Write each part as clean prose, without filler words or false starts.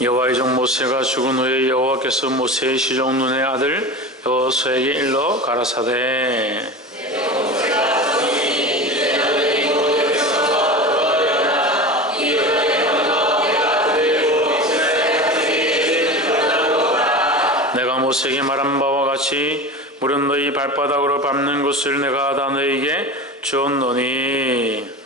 여호와의 종 모세가 죽은 후에 여호와께서 모세의 시종 눈의 아들 여호수아에게 일러 가라사대 내가 모세에게 말한 바와 같이 물은 너희 발바닥으로 밟는 것을 내가 다 너희에게 주었노니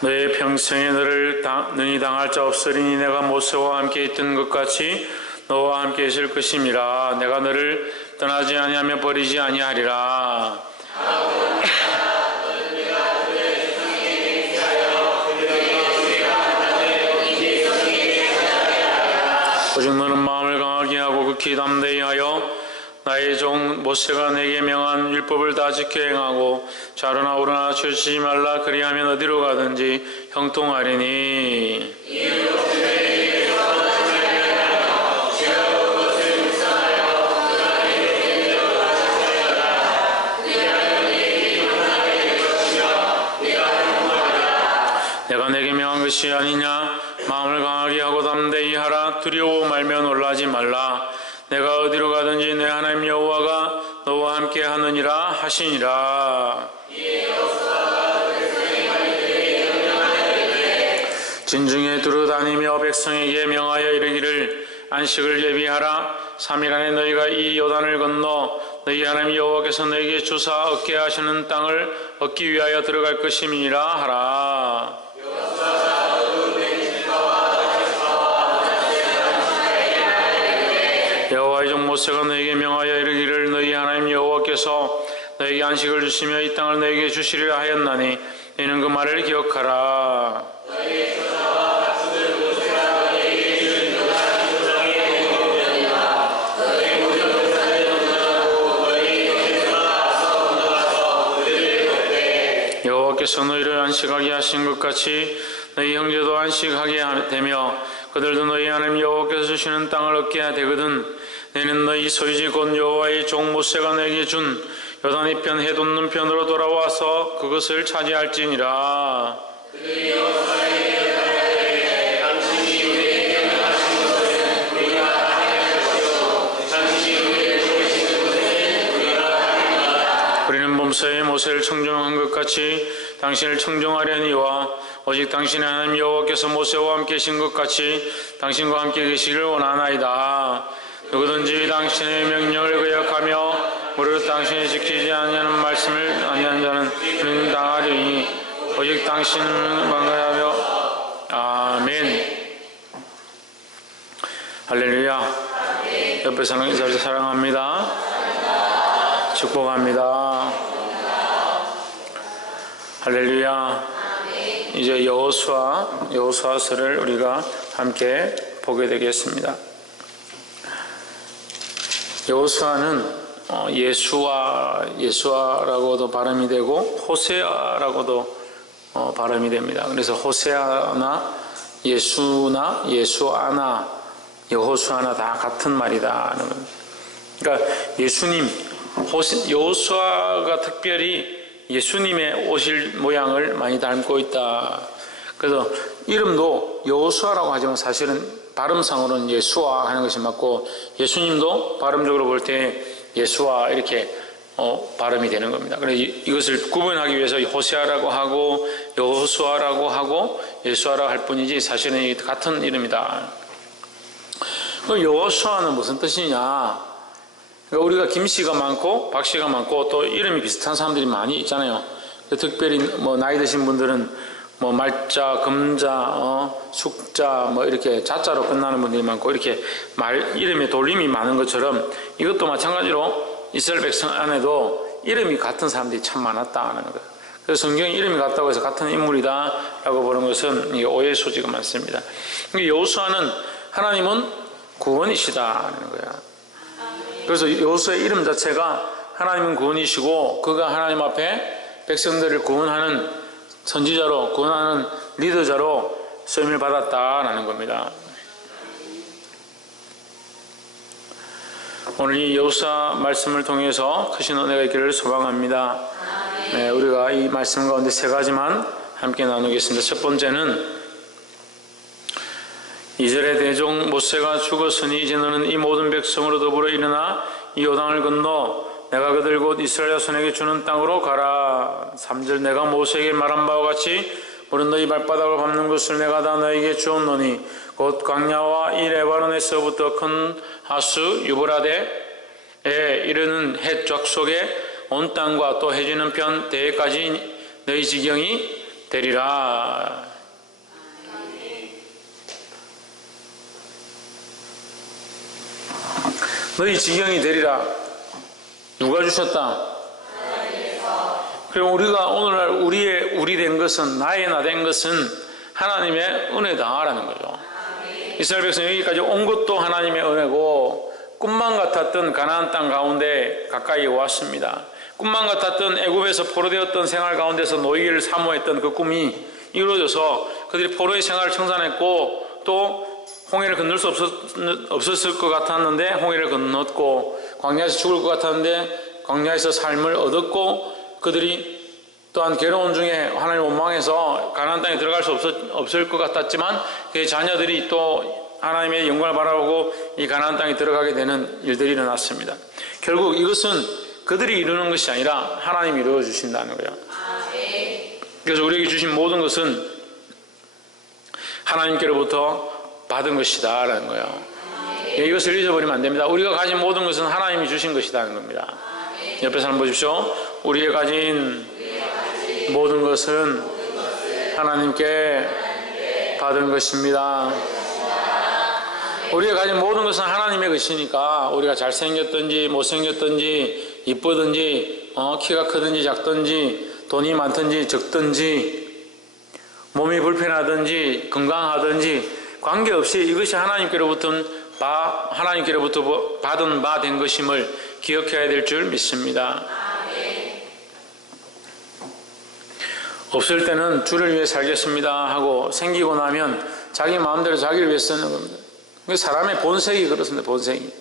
너의 평생에 너를 능히 당할 자 없으리니 내가 모세와 함께 있던 것 같이 너와 함께 있을 것임이라. 내가 너를 떠나지 아니하며 버리지 아니하리라. 오직 너는 마음을 강하게 하고 극히 담대히 하여 나의 종 모세가 내게 명한 율법을 다 지켜 행하고 좌로나 우로나 치우치지 말라. 그리하면 어디로 가든지 형통하리니. 내가 내게 명한 것이 아니냐. 마음을 강하게 하고 담대히 하라. 두려워 말며 놀라지 말라. 내가 어디로 가든지 내 하나님 여호와가 너와 함께 하느니라 하시니라. 진중에 두루 다니며 백성에게 명하여 이르기를 안식을 예비하라. 3일 안에 너희가 이 요단을 건너 너희 하나님 여호와께서 너희에게 주사 얻게 하시는 땅을 얻기 위하여 들어갈 것임이니라 하라. 여호와의 종 모세가 너희에게 명하여 이르기를 너희 하나님 여호와께서 너희에게 안식을 주시며 이 땅을 너희에게 주시리라 하였나니 너희는 그 말을 기억하라. 여호와께서 너희를 안식하게 하신 것 같이 너희 형제도 안식하게 되며 그들도 너희 하나님 여호와께서 주시는 땅을 얻게 되거든. 너희는 너희 소유지 곧 여호와의 종 모세가 너희에게 준 요단 이편 해 돋는 편으로 돌아와서 그것을 차지할지니라. 우리는 범사에 모세를 청종한 것 같이 당신을 청종하려니와 오직 당신의 하나님 여호와께서 모세와 함께 계신 것 같이 당신과 함께 계시기를 원하나이다. 누구든지 당신의 명령을 거역하며 무릇 당신이 지키지 아니하는 말씀을 아니하는 자는 그는 당하리니 오직 당신은 망가하며. 아멘. 할렐루야. 옆에 사는 이사를 사랑합니다. 축복합니다. 할렐루야. 이제 여호수아서를 우리가 함께 보게 되겠습니다. 여호수아는 예수아라고도 발음이 되고 호세아라고도 발음이 됩니다. 그래서 호세아나 예수나 예수아나 여호수아나 다 같은 말이다. 그러니까 예수님, 여호수아가 특별히 예수님의 오실 모양을 많이 닮고 있다. 그래서 이름도 여호수아라고 하지만 사실은 발음상으로는 예수아 하는 것이 맞고 예수님도 발음적으로 볼 때 예수아 이렇게 발음이 되는 겁니다. 그래서 이것을 구분하기 위해서 호세아라고 하고 여호수아라고 하고 예수아라고 할 뿐이지 사실은 같은 이름이다. 그럼 여호수아는 무슨 뜻이냐? 그러니까 우리가 김씨가 많고 박씨가 많고 또 이름이 비슷한 사람들이 많이 있잖아요. 특별히 나이 드신 분들은 말자, 금자, 숙자 이렇게 자자로 끝나는 분들이 많고 이렇게 이름에 돌림이 많은 것처럼 이것도 마찬가지로 이스라엘 백성 안에도 이름이 같은 사람들이 참 많았다는 거예요. 그래서 성경에 이름이 같다고 해서 같은 인물이다 라고 보는 것은 오해의 소지가 많습니다. 여호수아는 하나님은 구원이시다는 거야. 그래서 여호수아의 이름 자체가 하나님은 구원이시고 그가 하나님 앞에 백성들을 구원하는 선지자로, 구원하는 리더자로 쓰임을 받았다라는 겁니다. 오늘 이 여호수아 말씀을 통해서 크신 은혜가 있기를 소망합니다. 네, 우리가 이 말씀 가운데 세 가지만 함께 나누겠습니다. 첫 번째는 이스라엘 대종 모세가 죽었으니 이제 너는 이 모든 백성으로 더불어 일어나 이 요단을 건너 내가 그들 곧 이스라엘 자손에게 주는 땅으로 가라. 3절 내가 모세에게 말한 바와 같이 물은 너희 발바닥을 밟는 것을 내가 다 너희에게 주었노니 곧 광야와 이 레바논에서부터 큰 하수 유브라데에 이르는 해 쫙 속에 온 땅과 또 해지는 편 대해까지 너희 지경이 되리라. 너희 지경이 되리라. 누가 주셨다? 그럼 우리가 오늘날 우리 된 것은, 나의 나 된 것은 하나님의 은혜다라는 거죠. 이스라엘 백성 여기까지 온 것도 하나님의 은혜고, 꿈만 같았던 가나안 땅 가운데 가까이 왔습니다. 꿈만 같았던 애굽에서 포로되었던 생활 가운데서 노이기를 사모했던 그 꿈이 이루어져서 그들이 포로의 생활을 청산했고, 또 홍해를 건널 수 없었을 것 같았는데 홍해를 건넜고, 광야에서 죽을 것 같았는데 광야에서 삶을 얻었고, 그들이 또한 괴로운 중에 하나님 원망해서 가나안 땅에 들어갈 수 없을 것 같았지만 그의 자녀들이 또 하나님의 영광을 바라보고 이 가나안 땅에 들어가게 되는 일들이 일어났습니다. 결국 이것은 그들이 이루는 것이 아니라 하나님이 이루어 주신다는 거예요. 그래서 우리에게 주신 모든 것은 하나님께로부터 받은 것이다 라는 거예요. 이것을 잊어버리면 안 됩니다. 우리가 가진 모든 것은 하나님이 주신 것이라는 겁니다. 옆에 사람 보십시오. 우리가 가진 모든 것은 하나님께 받은 것입니다. 우리가 가진 모든 것은 하나님의 것이니까 우리가 잘생겼든지 못생겼든지 이쁘든지 키가 크든지 작든지 돈이 많든지 적든지 몸이 불편하든지 건강하든지 관계없이 이것이 하나님께로부터 받은 바 된 것임을 기억해야 될 줄 믿습니다. 없을 때는 주를 위해 살겠습니다 하고 생기고 나면 자기 마음대로 자기를 위해 쓰는 겁니다. 사람의 본색이 그렇습니다. 본색이.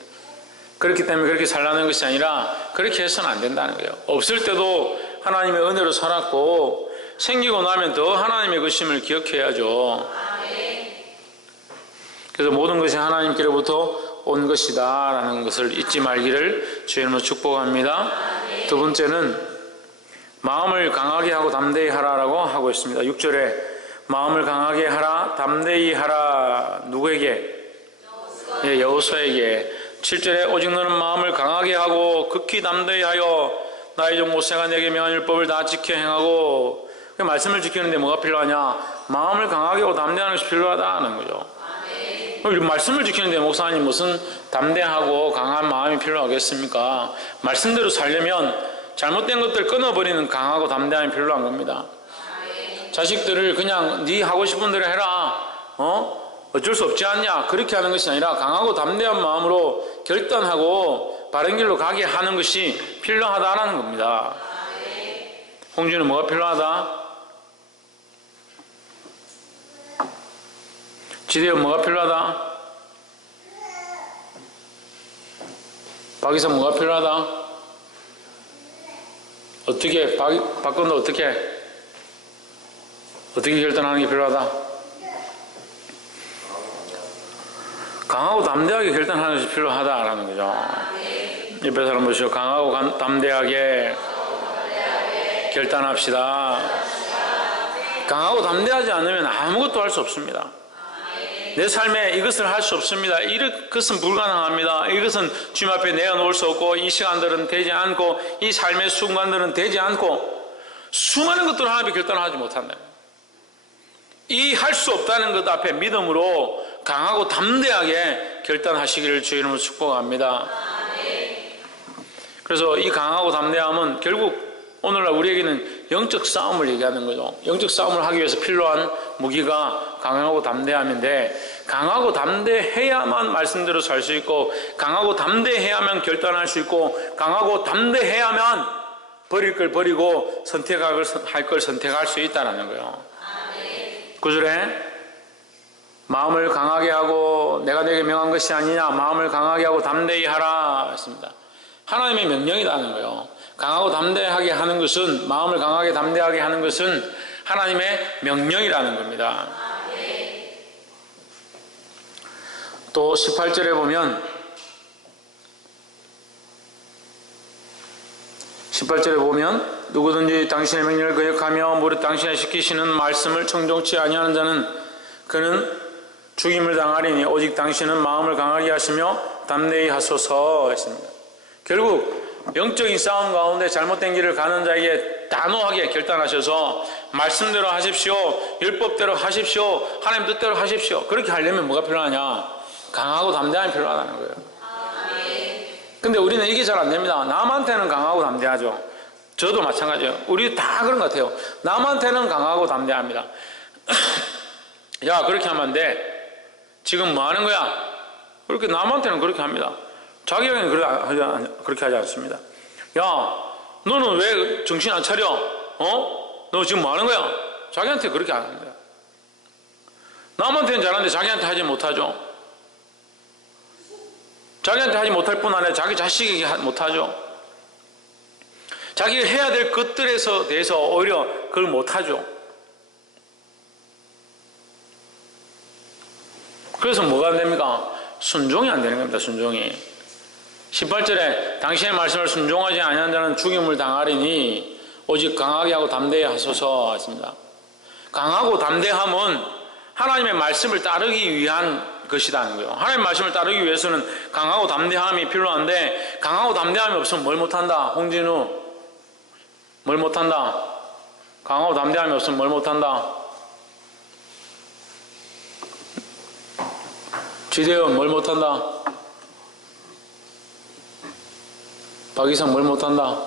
그렇기 때문에 그렇게 살라는 것이 아니라 그렇게 해서는 안 된다는 거예요. 없을 때도 하나님의 은혜로 살았고 생기고 나면 더 하나님의 것임을 기억해야죠. 그래서 모든 것이 하나님께로부터 온 것이다 라는 것을 잊지 말기를 주의 이름으로 축복합니다. 두 번째는 마음을 강하게 하고 담대히 하라라고 하고 있습니다. 6절에 마음을 강하게 하라, 담대히 하라. 누구에게? 여호수아에게. 7절에 오직 너는 마음을 강하게 하고 극히 담대히 하여 나의 종 모세가 내게 명한 율법을 다 지켜 행하고. 말씀을 지키는데 뭐가 필요하냐? 마음을 강하게 하고 담대하는 것이 필요하다는 거죠. 말씀을 지키는데 목사님 무슨 담대하고 강한 마음이 필요하겠습니까? 말씀대로 살려면 잘못된 것들 끊어버리는 강하고 담대함이 필요한 겁니다. 자식들을 그냥 네 하고 싶은 대로 해라, 어쩔 수 없지 않냐, 그렇게 하는 것이 아니라 강하고 담대한 마음으로 결단하고 바른 길로 가게 하는 것이 필요하다라는 겁니다. 홍주는 뭐가 필요하다? 지대현 뭐가 필요하다? 박이선 뭐가 필요하다? 어떻게 박건도 어떻게 결단하는 게 필요하다? 강하고 담대하게 결단하는 것이 필요하다라는 거죠. 옆에 사람 보시고 강하고 담대하게 결단합시다. 강하고 담대하지 않으면 아무것도 할 수 없습니다. 내 삶에 이것을 할 수 없습니다. 이것은 불가능합니다. 이것은 주님 앞에 내어놓을 수 없고 이 시간들은 되지 않고 이 삶의 순간들은 되지 않고 수많은 것들을 하나님께 결단하지 못한다. 이 할 수 없다는 것 앞에 믿음으로 강하고 담대하게 결단하시기를 주의 이름으로 축복합니다. 그래서 이 강하고 담대함은 결국 오늘날 우리에게는 영적 싸움을 얘기하는 거죠. 영적 싸움을 하기 위해서 필요한 무기가 강하고 담대함인데, 강하고 담대해야만 말씀대로 살 수 있고, 강하고 담대해야만 결단할 수 있고, 강하고 담대해야만 버릴 걸 버리고 선택할 걸 선택할 수 있다는 거예요. 9절에 마음을 강하게 하고 내가 내게 명한 것이 아니냐, 마음을 강하게 하고 담대히 하라 했습니다. 하나님의 명령이라는 거예요. 강하고 담대하게 하는 것은, 마음을 강하게 담대하게 하는 것은 하나님의 명령이라는 겁니다. 또 18절에 보면, 18절에 보면 누구든지 당신의 명령을 거역하며 무릇 당신의 시키시는 말씀을 청종치 아니하는 자는 그는 죽임을 당하리니 오직 당신은 마음을 강하게 하시며 담대히 하소서 했습니다. 결국 영적인 싸움 가운데 잘못된 길을 가는 자에게 단호하게 결단하셔서 말씀대로 하십시오, 율법대로 하십시오, 하나님 뜻대로 하십시오. 그렇게 하려면 뭐가 필요하냐? 강하고 담대함이 필요하다는 거예요. 근데 우리는 이게 잘 안 됩니다. 남한테는 강하고 담대하죠. 저도 마찬가지예요. 우리 다 그런 것 같아요. 남한테는 강하고 담대합니다. 야, 그렇게 하면 안 돼. 지금 뭐 하는 거야? 그렇게 남한테는 그렇게 합니다. 자기에게는 그렇게 하지 않습니다. 야, 너는 왜 정신 안 차려? 너 지금 뭐 하는 거야? 자기한테 그렇게 안 합니다. 남한테는 잘하는데 자기한테 하지 못하죠. 자기한테 하지 못할 뿐 아니라 자기 자식에게 못하죠. 자기가 해야 될 것들에 대해서 오히려 그걸 못하죠. 그래서 뭐가 안 됩니까? 순종이 안 되는 겁니다. 순종이. 18절에 당신의 말씀을 순종하지 아니하는 자는 죽임을 당하리니 오직 강하게 하고 담대히 하소서 하십니다. 강하고 담대함은 하나님의 말씀을 따르기 위한 것이라는 거예요. 하나님의 말씀을 따르기 위해서는 강하고 담대함이 필요한데, 강하고 담대함이 없으면 뭘 못한다? 홍진우, 뭘 못한다? 강하고 담대함이 없으면 뭘 못한다? 지대현 뭘 못한다? 박이상 뭘 못한다?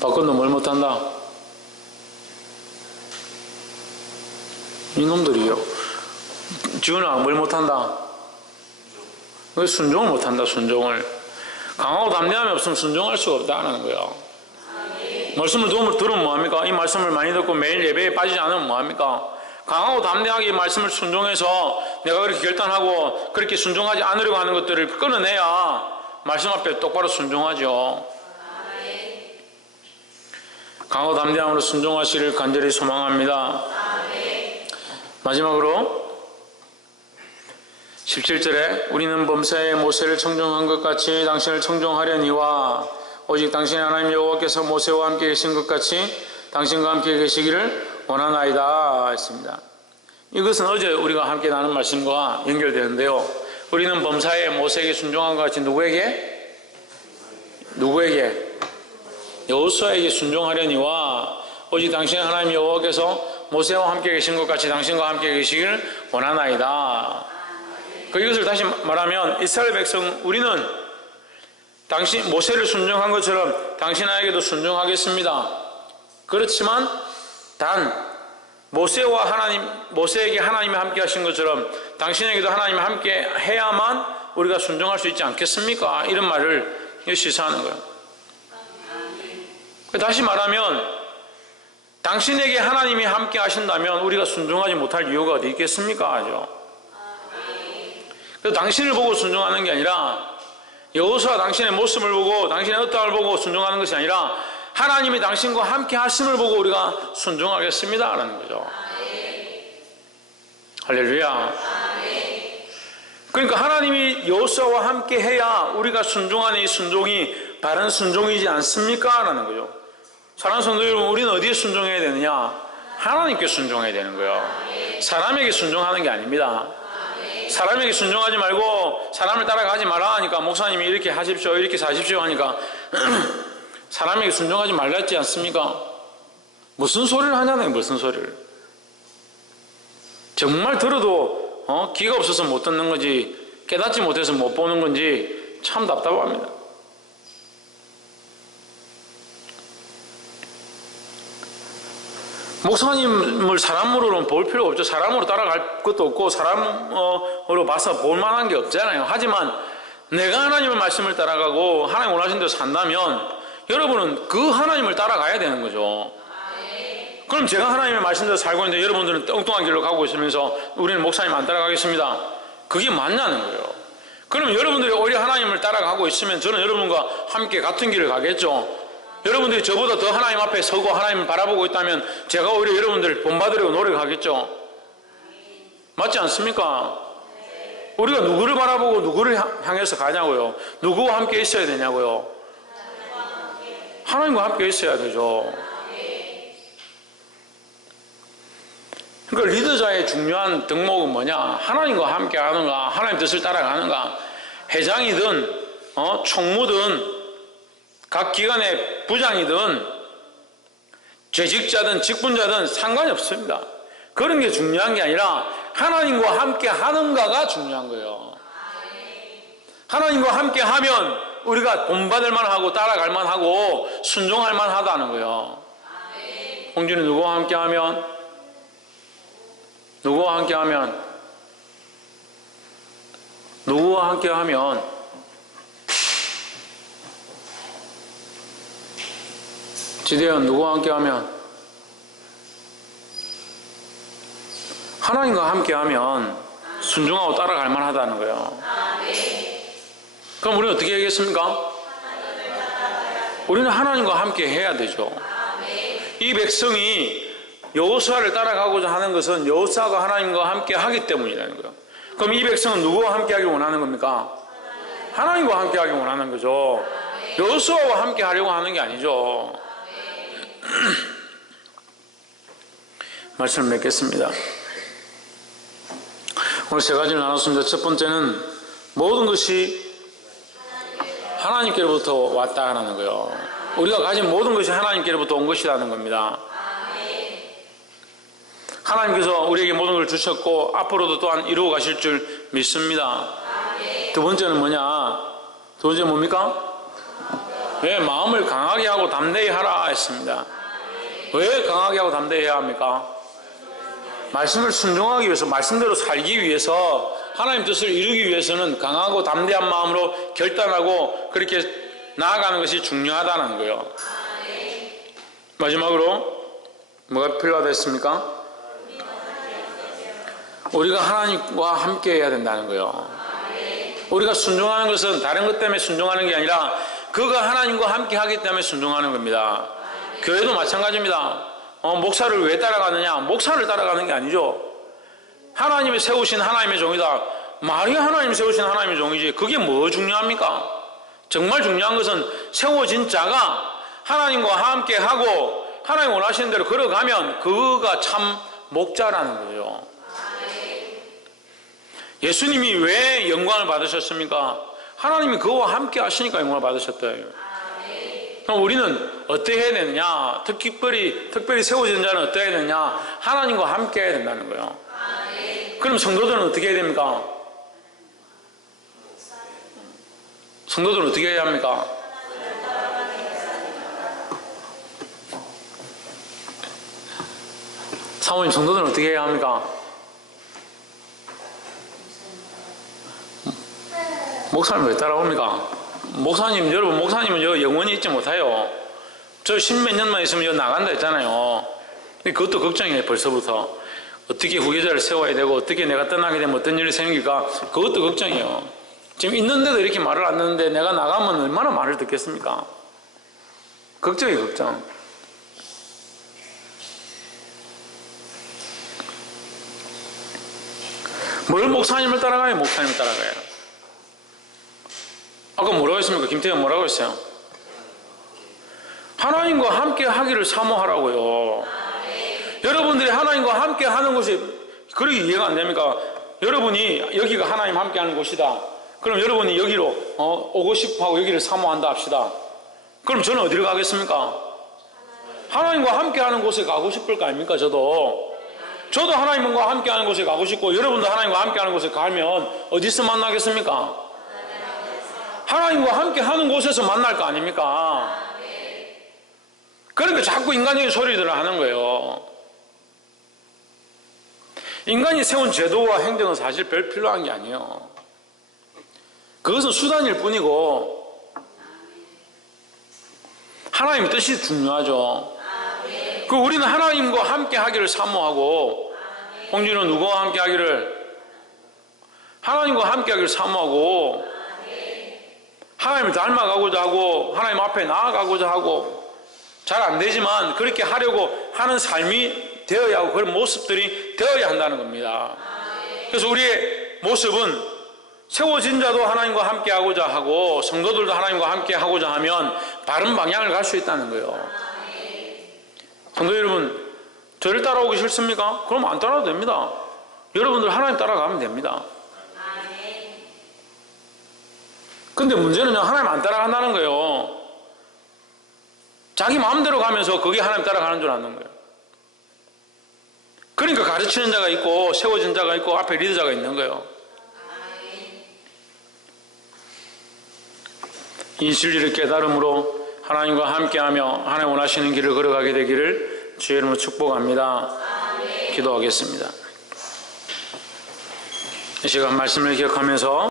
박건도 뭘 못한다? 이놈들이요. 지훈아 뭘 못한다? 순종을 못한다. 순종을. 강하고 담대함이 없으면 순종할 수가 없다는 거예요. 말씀을 들으면 뭐합니까? 이 말씀을 많이 듣고 매일 예배에 빠지지 않으면 뭐합니까? 강하고 담대하게 이 말씀을 순종해서 내가 그렇게 결단하고 그렇게 순종하지 않으려고 하는 것들을 끊어내야 말씀 앞에 똑바로 순종하죠. 강하고 담대함으로 순종하시기를 간절히 소망합니다. 마지막으로 17절에 우리는 범사에 모세를 청종한 것 같이 당신을 청종하려니와 오직 당신의 하나님 여호와께서 모세와 함께 계신 것 같이 당신과 함께 계시기를 원하나이다 했습니다. 이것은 어제 우리가 함께 나눈 말씀과 연결되는데요. 우리는 범사에 모세에게 순종한 것 같이 누구에게? 여호수아에게 순종하려니와 오직 당신의 하나님 여호와께서 모세와 함께 계신 것 같이 당신과 함께 계시기를 원하나이다. 이것을 다시 말하면 이스라엘 백성, 우리는 모세를 순종한 것처럼 당신에게도 순종하겠습니다. 그렇지만 단 모세에게 하나님이 함께 하신 것처럼 당신에게도 하나님이 함께 해야만 우리가 순종할 수 있지 않겠습니까? 이런 말을 시사하는 거예요. 다시 말하면 당신에게 하나님이 함께 하신다면 우리가 순종하지 못할 이유가 어디 있겠습니까? 하죠. 그래서 당신을 보고 순종하는 게 아니라, 여호수아 당신의 모습을 보고 당신의 어떠함을 보고 순종하는 것이 아니라 하나님이 당신과 함께 하심을 보고 우리가 순종하겠습니다 라는 거죠. 할렐루야. 그러니까 하나님이 여호수아와 함께 해야 우리가 순종하는 이 순종이 바른 순종이지 않습니까? 라는 거죠. 사랑하는 성도 여러분, 우리는 어디에 순종해야 되느냐? 하나님께 순종해야 되는 거예요. 사람에게 순종하는 게 아닙니다. 사람에게 순종하지 말고 사람을 따라가지 마라 하니까 목사님이 이렇게 하십시오, 이렇게 사십시오 하니까 사람에게 순종하지 말랐지 않습니까? 무슨 소리를 하냐는, 무슨 소리를. 정말 들어도 귀가 없어서 못 듣는 건지 깨닫지 못해서 못 보는 건지 참 답답합니다. 목사님을 사람으로는 볼 필요가 없죠. 사람으로 따라갈 것도 없고 사람으로 봐서 볼 만한 게 없잖아요. 하지만 내가 하나님의 말씀을 따라가고 하나님 원하신 대로 산다면 여러분은 그 하나님을 따라가야 되는 거죠. 그럼 제가 하나님의 말씀대로 살고 있는데 여러분들은 엉뚱한 길로 가고 있으면서 우리는 목사님 안 따라가겠습니다. 그게 맞냐는 거예요. 그럼 여러분들이 오히려 하나님을 따라가고 있으면 저는 여러분과 함께 같은 길을 가겠죠. 여러분들이 저보다 더 하나님 앞에 서고 하나님을 바라보고 있다면 제가 오히려 여러분들을 본받으려고 노력하겠죠. 맞지 않습니까? 우리가 누구를 바라보고 누구를 향해서 가냐고요. 누구와 함께 있어야 되냐고요. 하나님과 함께 있어야 되죠. 그러니까 리더자의 중요한 덕목은 뭐냐? 하나님과 함께 하는가, 하나님 뜻을 따라가는가. 회장이든 총무든 각 기관의 부장이든 재직자든 직분자든 상관이 없습니다. 그런 게 중요한 게 아니라 하나님과 함께 하는가가 중요한 거예요. 하나님과 함께 하면 우리가 본받을 만하고 따라갈 만하고 순종할 만하다는 거예요. 홍준이 누구와 함께 하면? 누구와 함께 하면? 누구와 함께 하면? 지대현 누구와 함께 하면? 하나님과 함께 하면 순종하고 따라갈 만하다는 거예요. 그럼 우리는 어떻게 하겠습니까? 우리는 하나님과 함께 해야 되죠. 이 백성이 여호수아를 따라가고자 하는 것은 여호수아가 하나님과 함께 하기 때문이라는 거예요. 그럼 이 백성은 누구와 함께 하길 원하는 겁니까? 하나님과 함께 하길 원하는 거죠. 여호수아와 함께 하려고 하는 게 아니죠. 말씀을 맺겠습니다. 오늘 세 가지를 나눴습니다. 첫 번째는 모든 것이 하나님께로부터 왔다라는 거예요. 우리가 가진 모든 것이 하나님께로부터 온 것이라는 겁니다. 하나님께서 우리에게 모든 걸 주셨고 앞으로도 또한 이루어 가실 줄 믿습니다. 두 번째는 뭐냐? 두 번째 뭡니까? 왜 마음을 강하게 하고 담대히 하라 했습니다. 왜 강하게 하고 담대히 해야 합니까? 말씀을 순종하기 위해서, 말씀대로 살기 위해서, 하나님 뜻을 이루기 위해서는 강하고 담대한 마음으로 결단하고 그렇게 나아가는 것이 중요하다는 거예요. 마지막으로 뭐가 필요하다 했습니까? 우리가 하나님과 함께 해야 된다는 거예요. 우리가 순종하는 것은 다른 것 때문에 순종하는 게 아니라 그가 하나님과 함께 하기 때문에 순종하는 겁니다. 교회도 마찬가지입니다. 목사를 왜 따라가느냐? 목사를 따라가는 게 아니죠. 하나님이 세우신 하나님의 종이다. 말이 하나님 세우신 하나님의 종이지. 그게 뭐 중요합니까? 정말 중요한 것은 세워진 자가 하나님과 함께 하고 하나님 원하시는 대로 걸어가면 그가 참 목자라는 거예요. 예수님이 왜 영광을 받으셨습니까? 하나님이 그와 함께 하시니까 영광을 받으셨다. 그럼 우리는 어떻게 해야 되느냐? 특별히 세워진 자는 어떻게 해야 되느냐? 하나님과 함께 해야 된다는 거예요. 그럼 성도들은 어떻게 해야 됩니까? 성도들은 어떻게 해야 합니까? 사모님, 성도들은 어떻게 해야 합니까? 목사님 왜 따라옵니까? 목사님, 여러분, 목사님은 영원히 있지 못해요. 저 십몇 년만 있으면 나간다 했잖아요. 그것도 걱정이에요, 벌써부터. 어떻게 후계자를 세워야 되고, 어떻게 내가 떠나게 되면 어떤 일이 생길까? 그것도 걱정이에요. 지금 있는데도 이렇게 말을 안 듣는데 내가 나가면 얼마나 말을 듣겠습니까? 걱정이에요, 걱정. 뭘 목사님을 따라가요? 목사님을 따라가요. 아까 뭐라고 했습니까? 김태현 뭐라고 했어요? 하나님과 함께 하기를 사모하라고요. 여러분들이 하나님과 함께 하는 것이 그렇게 이해가 안 됩니까? 여러분이 여기가 하나님 함께 하는 곳이다. 그럼 여러분이 여기로 오고 싶어 하고 여기를 사모한다 합시다. 그럼 저는 어디로 가겠습니까? 하나님과 함께 하는 곳에 가고 싶을 거 아닙니까? 저도 하나님과 함께 하는 곳에 가고 싶고 여러분도 하나님과 함께 하는 곳에 가면 어디서 만나겠습니까? 하나님과 함께 하는 곳에서 만날 거 아닙니까? 그러니까 자꾸 인간적인 소리들을 하는 거예요. 인간이 세운 제도와 행정은 사실 별 필요한 게 아니에요. 그것은 수단일 뿐이고 하나님의 뜻이 중요하죠. 그 우리는 하나님과 함께 하기를 사모하고, 홍준이는 누구와 함께 하기를? 하나님과 함께 하기를 사모하고, 하나님을 닮아가고자 하고, 하나님 앞에 나아가고자 하고, 잘 안 되지만 그렇게 하려고 하는 삶이 되어야 하고, 그런 모습들이 되어야 한다는 겁니다. 그래서 우리의 모습은 세워진 자도 하나님과 함께 하고자 하고, 성도들도 하나님과 함께 하고자 하면 바른 방향을 갈 수 있다는 거예요. 성도 여러분, 저를 따라오기 싫습니까? 그럼 안 따라도 됩니다. 여러분들 하나님 따라가면 됩니다. 근데 문제는요, 하나님 안 따라간다는 거예요. 자기 마음대로 가면서 그게 하나님 따라가는 줄 아는 거예요. 그러니까 가르치는 자가 있고, 세워진 자가 있고, 앞에 리더자가 있는 거예요. 이 진리를 깨달음으로 하나님과 함께하며 하나님 원하시는 길을 걸어가게 되기를 주의 이름으로 축복합니다. 기도하겠습니다. 이 시간 말씀을 기억하면서